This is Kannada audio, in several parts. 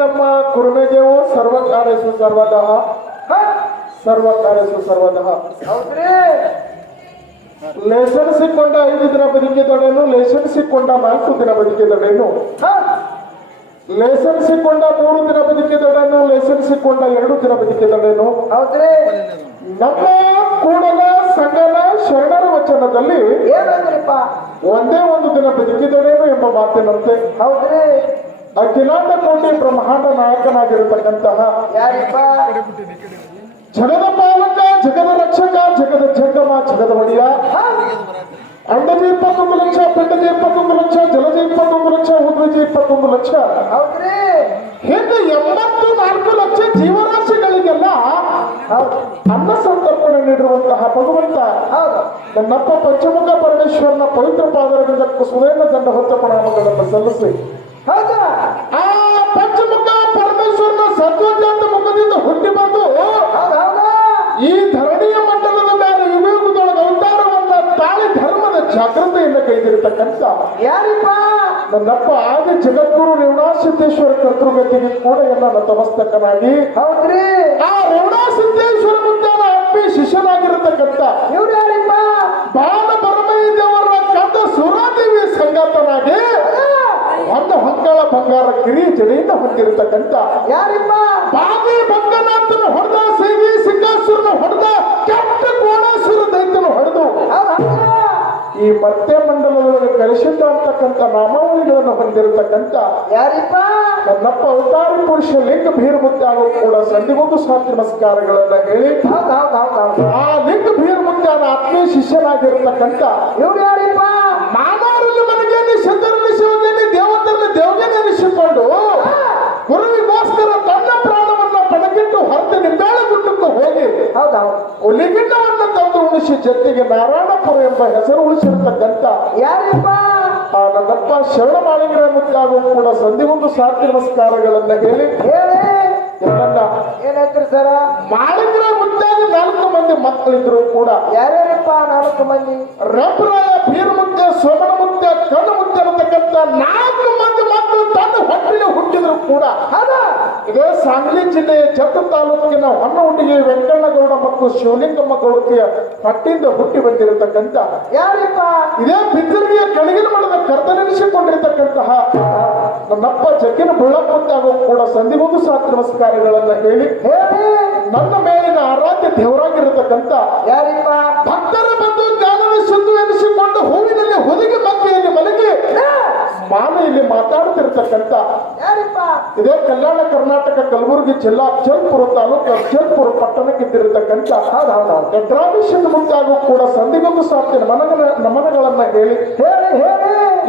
ನಮ್ಮ ಕುರುಮೆದೇವು ಸರ್ವ ಕಾರ್ಯಸು ಸರ್ವದಃ ಸರ್ವ ಕಾರ್ಯಸು ಸರ್ವತಃ. ಲೇಸನ್ ಸಿಕ್ಕೊಂಡ ಐದು ದಿನ ಬದುಕಿದೊಡೇನು ಲೇಸನ್ಸಿಕೊಂಡ ನಾಲ್ಕು ದಿನ ಬದುಕಿದೊಡೇನು ಲೇಸನ್ಸಿಕೊಂಡ ಮೂರು ದಿನ ಬದುಕಿದೊಡೇನು ಲೇಸನ್ಸಿಕೊಂಡ ಎರಡು ದಿನ ಬದುಕಿದೊಡೇನು ನಮ್ಮ ಕೂಡಲ ಸಂಗನ ಶರಣರ ವಚನದಲ್ಲಿ ಒಂದೇ ಒಂದು ದಿನ ಎಂಬ ಮಾತಿನಂತೆ ಹೌದ್ರಿ? ಅಖಿಲಾಂಡ ಕೋಟಿ ಬ್ರಹ್ಮಾಂಡ ನಾಯಕನಾಗಿರತಕ್ಕಂತಹ ಜಗದ ಪಾಲಕ ಜಗದ ರಕ್ಷಕ ಜಗದ ಜಂಗಮ ಜಗದ ಒಡೆಯ. ಅಂಡಜಿ ಇಪ್ಪತ್ತೊಂದು ಲಕ್ಷ ಪಿಂಡಜ ಇಪ್ಪತ್ತೊಂದು ಲಕ್ಷ ಜಲಜಿ ಇಪ್ಪತ್ತೊಂದು ಲಕ್ಷ ಉದ್ರಜಿ ಇಪ್ಪತ್ತೊಂದು ಲಕ್ಷ. ಹೌದ್ರಿ? ಹಿಂದೆ ಎಂಬತ್ತು ನಾಲ್ಕು ಲಕ್ಷ ಜೀವರಾಶಿಗಳಿಗೆಲ್ಲ ಹೌದು ಅನ್ನ ಸಂತರ್ಪಣೆ ನೀಡಿರುವಂತಹ ಭಗವಂತ ಹೌದು ನನ್ನಪ್ಪ ಪಂಚಮುಖ ಪರಮೇಶ್ವರನ ಪವಿತ್ರ ಪಾದರದಿಂದ ಕುಸುಮೇನ ದಂಡ ಹೊತ್ತ ಪ್ರಣಾಮಗಳನ್ನು ಸಲ್ಲಿಸಿ. ಆ ಪಂಚಮುಖ ಪರಮೇಶ್ವರನ ಸತ್ವಜಾತ ಮುಖದಿಂದ ಹುಟ್ಟಿ ಬಂದು ಈ ಧರಣಿಯ ಮಂಡಲದ ಮೇಲೆ ವಿವೇಕದೊಳಗೆ ಅವತಾರವನ್ನ ತಾಳಿ ಧರ್ಮದ ಜಾಗೃತೆಯಿಂದ ಕೈದಿರತಕ್ಕಂತ ಯಾರಿಪ್ಪ? ನನ್ನಪ್ಪ ಆದಿ ಜಗದ್ಗುರು ರೇವಣಾಸಿದ್ದೇಶ್ವರ ಕರ್ತೃಗತಿಗೆ ಕೂಡ ಎಲ್ಲ ನತಮಸ್ತಕನಾಗಿ ಹೌದ್ರಿ. ಆ ರೇವಣಾಸಿದ್ದೇಶ್ವರ ಜಡೆಯಿಂದ ಹೊಂದಿರತಕ್ಕಂಥ ಯಾರಿಪ್ಪ? ಬಾಗಿ ಬಂಗನಾಥನ ಹೊಡೆದ ಸೇವಿ ಸಿಂಗಾಸುರನ ಹೊಡೆದ ಕೆಟ್ಟ ಕೋಣಾಸುರ ದೈತನ ಹೊಡೆದು ಈ ಮತ್ತೆ ಮಂಡಲದೊಳಗೆ ಕಲಿಸಿದ್ದ ಅಂತಕ್ಕಂಥ ನಾಮಾವಳಿಗಳನ್ನು ಹೊಂದಿರತಕ್ಕಂಥ ಯಾರಿಪ್ಪ? ನನ್ನಪ್ಪ ಅವತಾರಿ ಪುರುಷ ಲಿಂಗ ಭೀರಮುತ್ಯಾಗ ಕೂಡ ಸಂಧಿಗೊಂದು ಸಾತಿ ನಮಸ್ಕಾರಗಳನ್ನ ಹೇಳಿ. ಆ ಲಿಂಗ ಭೀರಮುತ್ಯಾನ ಆತ್ಮೀಯ ಶಿಷ್ಯನಾಗಿರ್ತಕ್ಕಂಥ ಇವ್ರು ಯಾರಿಪ್ಪ? ಹುಲಿಗಿಣ್ಣವನ್ನ ತಂದು ಉಳಿಸಿ ಜೊತೆಗೆ ನಾರಾಯಣಪುರ ಎಂಬ ಹೆಸರು ಉಳಿಸಿರ್ತಕ್ಕಂಥ ಯಾರಿಪ್ಪ? ಆ ನನ್ನಪ್ಪ ಶರಣ ಮಾಳಿಂಗರ ಮುತ್ತಾಗೂ ಕೂಡ ಸಂಧಿ ಒಂದು ಸಾಧ್ಯ ನಮಸ್ಕಾರಗಳನ್ನ ಹೇಳಿ. ಹೇಳಿ. ಏನಾಯ್ತು ಸರ? ಮಾಳಿಂಗರ ಮುತ್ತಾಗ ನಾಲ್ಕು ಮಂದಿ ಮಕ್ಕಳಿದ್ರು ಕೂಡ. ಯಾರ್ಯಾರಪ್ಪ ನಾಲ್ಕು ಮಂದಿ? ರಬ್ರಾಯ ಬೀರಮುತ್ಯ ಸೋಮನ ಮುತ್ಯ ಕಣ್ಣು ಅನ್ನತಕ್ಕಂಥ ನಾಲ್ಕು ಮಂದಿ ಮಕ್ಕಳು ತನ್ನ ಹೊಟ್ಟಿಗೆ ಹುಟ್ಟಿದ್ರು ಕೂಡ. ಅದ ಇದೇ ಸಾಂಗ್ಲಿ ಜಿಲ್ಲೆಯ ಜತ್ತ ತಾಲೂಕಿನ ಹೊನ್ನಹುಟ್ಟಿಗೆ ವೆಂಕಣ್ಣಗೌಡ ಮತ್ತು ಶಿವಲಿಂಗಮ್ಮ ಗೌಡತಿಯ ಪಟ್ಟಿಂದ ಹುಟ್ಟಿ ಬಂದಿರತಕ್ಕಂಥ ಯಾರಿಪ್ಪ? ಇದೇ ಬಿದ್ದರಿಗೆಯ ಕಣಗಿನ ಮಠದ ಕರ್ತನೆನಿಸಿಕೊಂಡಿರತಕ್ಕಂತಹ ನನ್ನಪ್ಪ ಜಗ್ಗಿನ ಬುಳ್ಳಪ್ಪತ್ತಾಗೂ ಕೂಡ ಸಂಧಿಗೊಂದು ಸಾತ್ ನಮಸ್ಕಾರಗಳನ್ನ ಹೇಳಿ ಹೇಳಿ. ನನ್ನ ಮೇಲಿನ ಆರಾಧ್ಯ ದೇವರಾಗಿರತಕ್ಕಂತ ಯಾರಿಪ್ಪ? ಮಾನ ಇಲ್ಲಿ ಮಾತಾಡುತ್ತಿರತಕ್ಕಂಥ ಯಾರಿಪ್ಪ? ಇದೇ ಕಲ್ಯಾಣ ಕರ್ನಾಟಕ ಕಲಬುರಗಿ ಜಿಲ್ಲಾ ಅಫ್ಜಲ್ಪುರ ತಾಲೂಕು ಅಫ್ಜಲ್ಪುರ ಹೌದು ಗದ್ರಾಭಿಷೇಕ ಮುಂದಾಗೂ ಕೂಡ ಸಂದಿಗೊಂದು ಸಾಧ್ಯ ಮನಗಳ ನಮನಗಳನ್ನ ಹೇಳಿ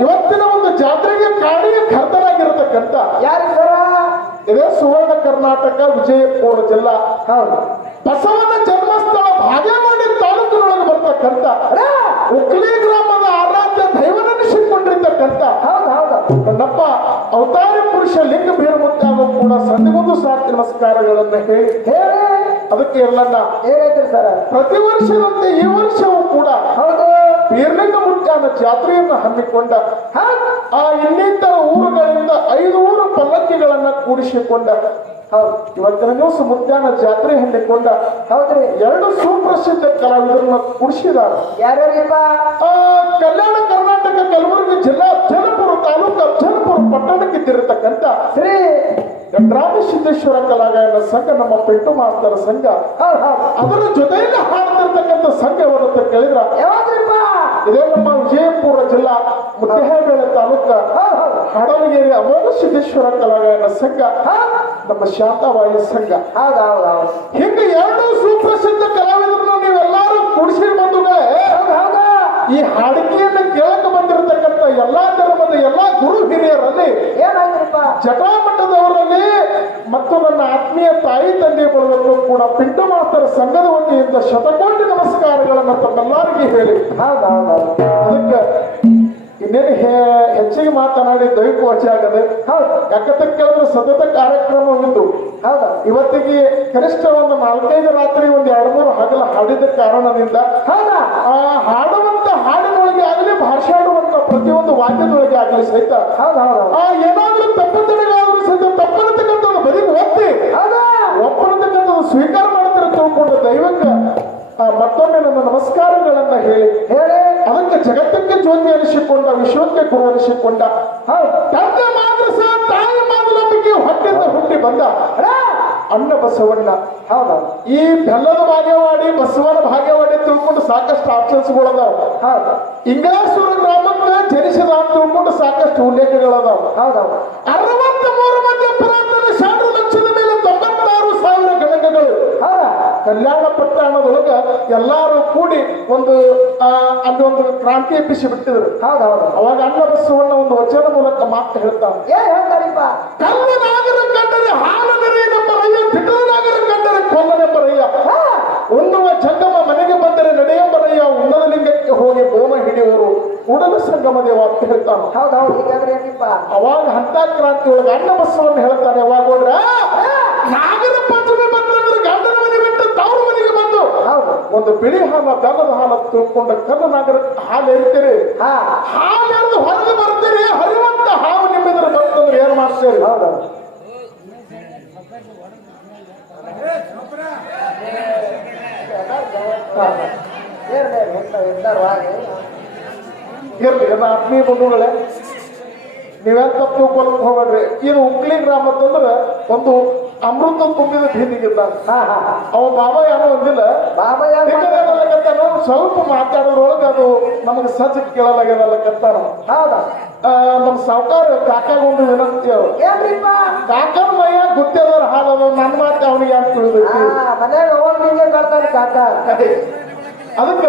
ಇವತ್ತಿನ ಒಂದು ಜಾತ್ರೆಗೆ ಕಾಡಿಗೆ ಕರ್ತನಾಗಿರತಕ್ಕಂಥ ಇದೇ ಸುವರ್ಣ ಕರ್ನಾಟಕ ವಿಜಯಪುರ ಜಿಲ್ಲಾ. ಹೌದು. ಬಸವನ ಜನ್ಮಸ್ಥಳ ಭಾಗ್ಯವಾಡಿ ತಾಲೂಕಿನೊಳಗೆ ಬರ್ತಕ್ಕಂಥ ಅರೇ, ಉಕ್ಲಿ ಗ್ರಾಮದ ಆರಾಧ್ಯ ದೈವನೆನಿಸಿಕೊಂಡಿರ್ತಕ್ಕಂಥ ಹೌದು ಹೌದು ನನ್ನಪ್ಪ ಅವತಾರ ಪುರುಷ ಲಿಂಗ ಬೀರಮುತ್ತಾಗೂ ಕೂಡ ಸಂಧಿಗೊಂದು ಸಾರ್ಥಿ ನಮಸ್ಕಾರಗಳನ್ನ ಹೇಳಿ ಹೇಳಿ ಅದಕ್ಕೆ ಎಲ್ಲನ್ನ ಏನೈತ್ರಿ ಸರ್ ಪ್ರತಿ ವರ್ಷದಂತೆ ಈ ವರ್ಷವೂ ಕೂಡ ಹೌದು ಬೀರ್ಲಿಂಗ ಮುಟ್ಟಾನ ಜಾತ್ರೆಯನ್ನು ಹಮ್ಮಿಕೊಂಡ ಆ ಇನ್ನಿತರ ಊರುಗಳಿಂದ ಐದು ಊರು ಪಲ್ಲಕ್ಕಿಗಳನ್ನ ಕೂಡಿಸಿಕೊಂಡ ಹೌದು. ಇವತ್ತಿನ ದಿವಸ ಮುದ್ದಾನ ಜಾತ್ರೆ ಹಮ್ಮಿಕೊಂಡ ಹೌದ್ರಿ ಎರಡು ಸುಪ್ರಸಿದ್ಧ ಕಲಾವಿದರನ್ನ ಕೂಡಿಸಿದ್ದಾರೆ ಯಾರ್ಯಾರಿಪ್ಪ? ಆ ಕಲ್ಯಾಣ ಕಲಬುರಗಿ ಜಿಲ್ಲಾ ಅಫ್ಜಲಪುರ ತಾಲೂಕು ಪಟ್ಟಣಕ್ಕೆ ಪಟ್ಟಣಕ್ಕಿದ್ದಿರತಕ್ಕಂಥ ಶ್ರೀ ಸಿದ್ದೇಶ್ವರ ಕಲಾಗಾಯನ ಸಂಘ ನಮ್ಮ ಪೆಟ್ಟು ಮಾಸ್ತರ ಸಂಘ. ಅದರ ಜೊತೆಯಲ್ಲಿ ಹಾಡ್ತಿರ್ತಕ್ಕಂಥ ಸಂಘ ಯಾವ್ದಂತ ಕೇಳಿದ್ರ? ಇದೇ ನಮ್ಮ ವಿಜಯಪುರ ಜಿಲ್ಲಾ ಮುದ್ದೇಹಬೇಳೆ ತಾಲೂಕ ಹಡಲಗೇರಿ ಅಮೋಘ ಸಿದ್ದೇಶ್ವರ ಕಲಾಗಾಯನ ಸಂಘ ನಮ್ಮ ಶಾಂತವಾಯಿ ಸಂಘ. ಹಿಂಗೆ ಎರಡು ಸುಪ್ರಸಿದ್ಧ ಕಲಾವಿದರನ್ನು ನೀವೆಲ್ಲರೂ ಕೂಡಿಸಿ ಬಂಧುಗಳೇ. ಈ ಹಾಡಿಕೆಯನ್ನು ಕೇಳಕ್ಕೆ ಬಂದಿರತಕ್ಕಂಥ ಎಲ್ಲಾ ಧರ್ಮದ ಎಲ್ಲಾ ಗುರು ಹಿರಿಯರಲ್ಲಿ ಏನಾಯ್ತ್ರಿಪ್ಪ ಜಟಾಮಠದವರಲ್ಲಿ ಮತ್ತು ನನ್ನ ಆತ್ಮೀಯ ತಾಯಿ ತಂದೆ ಬರುವಲ್ಲೂ ಕೂಡ ಪಿಂಟು ಮಾಸ್ತರ ಸಂಘದ ವತಿಯಿಂದ ಶತಕೋಟಿ ನಮಸ್ಕಾರಗಳನ್ನು ತಮ್ಮೆಲ್ಲರಿಗೆ ಹೇಳಿ. ಅದಕ್ಕೆ ಇನ್ನೇನು ಹೆ- ಹೆಚ್ಚಿಗೆ ಮಾತನಾಡಿ ದೈಹಿಕ ವಚ ಆಗದೆ ಹೌದು. ಯಾಕಂತ ಕೇಳಿದ್ರೆ ಸತತ ಕಾರ್ಯಕ್ರಮವಿದ್ದು. ಹೌದಾ. ಇವತ್ತಿಗೆ ಕನಿಷ್ಠ ಒಂದು ನಾಲ್ಕೈದು ರಾತ್ರಿ ಒಂದು ಎರಡು ಮೂರು ಹಗಲ ಹಾಡಿದ ಕಾರಣದಿಂದ ಹೌದಾ? ಆ ಪ್ರತಿಯೊಂದು ವಾದ್ಯದೊಳಗೆ ಆಗಲಿ ಸಹಿತ. ಆ ಏನಾದ್ರೂ ತಪ್ಪಂತಡೆಗಳಾದ್ರೂ ಸಹಿತ ತಪ್ಪನತಕ್ಕಂಥದ್ದು ಬದಿಗೆ ಒತ್ತಿ ಒಪ್ಪನತಕ್ಕಂಥದ್ದು ಸ್ವೀಕಾರ ಮಾಡ್ತಾರೆ ತಿಳ್ಕೊಂಡು ದೈವಕ್ಕೆ, ಆ, ಮತ್ತೊಮ್ಮೆ ನಮ್ಮ ನಮಸ್ಕಾರಗಳನ್ನ ಹೇಳಿ. ಹೇಳಿ, ಅದಕ್ಕೆ ಜಗತ್ತಕ್ಕೆ ಜ್ಯೋತಿ ಅನಿಸಿಕೊಂಡ, ವಿಶ್ವಕ್ಕೆ ಗುರು ಅನಿಸಿಕೊಂಡ ತಂದೆ ಮಾತ್ರ ಸಹ ತಾಯಿ ಮಾತ್ರ ನಂಬಿಕೆ ಹೊಟ್ಟೆಯಿಂದ ಹುಟ್ಟಿ ಬಂದ. ಅಣ್ಣ ಬಸವಣ್ಣ ಹೌದಾ ಈ ಬೆಲ್ಲದ ಭಾಗ್ಯವಾಡಿ, ಬಸವನ ಭಾಗ್ಯವಾಡಿ ತಿಳ್ಕೊಂಡು ಸಾಕಷ್ಟು ಆಪ್ಷನ್ಸ್ಗಳದಾವ ಇಂಗಳೇಶ್ವರ ಗ್ರಾಮ ಜನಿಸಿದ ಅಂತ ತಿಳ್ಕೊಂಡು ಸಾಕಷ್ಟು ಉಲ್ಲೇಖಗಳದಾವ. ಹೌದೌದು. ಅರವತ್ತ ಮೂರು ಮಂದಿ ಪುರಾತನ ಶಾಂತ ಲಕ್ಷದ ಮೇಲೆ ತೊಂಬತ್ತಾರು ಸಾವಿರ ಗಣಕಗಳು ಕಲ್ಯಾಣ ಪಟ್ಟಣದೊಳಗ ಎಲ್ಲಾರು ಕೂಡಿ ಒಂದು ಅಲ್ಲಿ ಒಂದು ಕ್ರಾಂತಿ ಎಬ್ಬಿಸಿ ಬಿಟ್ಟಿದ್ರು. ಹೌದೌದು. ಅವಾಗ ಅನ್ನ ಬಸವಣ್ಣ ಒಂದು ವಚನ ಮೂಲಕ ಮಾತು ಹೇಳ್ತಾವ ಏನ್ ಹೇಳ್ತಾರಿಪ್ಪ? ಕಲ್ಲು ನಾಗರ ಕಂಡರೆ ಹಾಲು ಸಂಗಮ ದೇವ ಅಂತ ಹೇಳ್ತಾನ ಹೌದು ಹೀಗಾದ್ರೆ ಏನಿಪ್ಪ ಅವಾಗ ಹಂತ ಕ್ರಾಂತಿ ಒಳಗೆ ಅಣ್ಣ ಬಸವನ್ನ ಹೇಳ್ತಾನೆ ಅವಾಗ ನೋಡ್ರ ನಾಗರ ಪಂಚಮಿ ಬಂತಂದ್ರೆ ಗಂಡನ ಮನೆ ಬಿಟ್ಟು ತವ್ರ ಮನೆಗೆ ಬಂದು ಹೌದು ಒಂದು ಬಿಳಿ ಹಾಲ ಬೆಲ್ಲದ ಹಾಲು ತಿಳ್ಕೊಂಡ ಕಲ್ಲು ನಾಗರ ಹಾಲು ಎರಿತೀರಿ ಹಾ ಹಾಲು ಎರೆದು ಹೊರಗೆ ಬರ್ತೀರಿ ಹರಿವಂತ ಹಾವು ನಿಮ್ಮಿದ್ರೆ ಬಂತಂದ್ರೆ ಏನ್ ಮಾಡ್ತೀರಿ ಹೌದೌದು ಏನ್ ಎಂತ ಎಂತಾರು ಹಾಗೆ ಇರ್ಲಿ ನಾ ಆತ್ಮೀಯ ಬಂಧುಗಳೇ ನೀವೇನ್ ತಪ್ಪು ತಿಳ್ಕೊಳಕ್ ಹೋಗ್ಬೇಡ್ರಿ ಇದು ಉಕ್ಲಿ ಗ್ರಾಮ ಅಂತಂದ್ರೆ ಒಂದು ಅಮೃತ ತುಂಬಿದ ಬೀದಿಗಿದ್ದ ಅವ ಬಾಬಾ ಯಾರು ಒಂದಿಲ್ಲ ಬಾಬಾ ಯಾರು ಸ್ವಲ್ಪ ಮಾತಾಡೋದ್ರೊಳಗೆ ಅದು ನಮಗೆ ಸಜ್ಜ ಕೇಳಲಾಗ್ಯದಲ್ಲಕತ್ತಾರ ಹೌದಾ? ನಮ್ಮ ಸಾವುಕಾರ ಕಾಕಾಗೊಂದು ವಿನಂತಿ ಅವ್ರು ಕಾಕನ ಮೈಯ ಗೊತ್ತಿರೋರು ಹಾಲವ ನನ್ನ ಮಾತು ಅವನಿಗೆ ಯಾಕೆ ತಿಳಿದೈತಿ? ಹಾ ಮನ್ಯಾಗ ಕಳ್ತಾನೆ ಕಾಕ. ಅದಕ್ಕ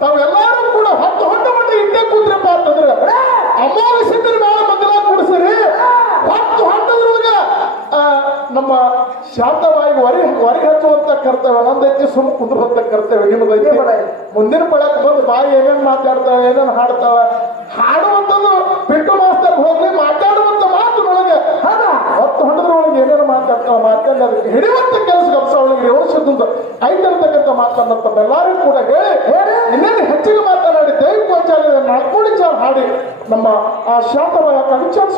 ತಾವೆಲ್ಲರೂ ಕೂಡ ಹೊತ್ತು ಹೊಟ್ಟು ಮಟ್ಟ ಇಟ್ಟೆ ಕೂತ್ರಪ್ಪ ಅಂತಂದ್ರೆ ಅಮಾವಾಸ್ಯದ್ರ ಮೇಲೆ ಮಗಲ ಕೂಡಿಸ್ರಿ. ಹೊತ್ತು ಹೊಟ್ಟದ್ರೊಳಗ ನಮ್ಮ ಶಾಂತವಾಗಿ ಹೊರಿ ಹೊರಗೆ ಹಚ್ಚುವಂತ ಕರ್ತವ್ಯ ನಂದೈತಿ ಸುಮ್ ಕುಂದ್ರಂತ ಕರ್ತವ್ಯ. ನಿಮ್ಮದೈತಿ. ಮುಂದಿನ ಬಳಕ ಬಂದು ಬಾಯಿ ಏನೇನ್ ಮಾತಾಡ್ತಾವ ಏನೇನ್ ಹಾಡ್ತಾವ ಹಾಡುವಂತದ್ದು ಬಿಟ್ಟು ಮಾಸ್ತರ್ ಹೋಗ್ಲಿ ಮಾತಾಡುವಂತ ಮಾತಿನೊಳಗೆ ಹೊತ್ತು ಹೊಟ್ಟದ್ರೊಳಗೆ ಏನೇನು ಮಾತಾಡಿ ಮಾತನ್ನ ತಮ್ಮೆಲ್ಲರಿಗೂ ಕೂಡ ಹೇಳಿ ಇನ್ನೇನು ಹೆಚ್ಚಿಗೆ ಮಾತನಾಡಿ, ದೈವಿಕ ಆಚಾರ್ಯ ನಾಲ್ಕೋಡಿ ಚಾರ್ ಹಾಡಿ ನಮ್ಮ ಆ ಶಾಂತಮಯ ಕವಿಚಾರ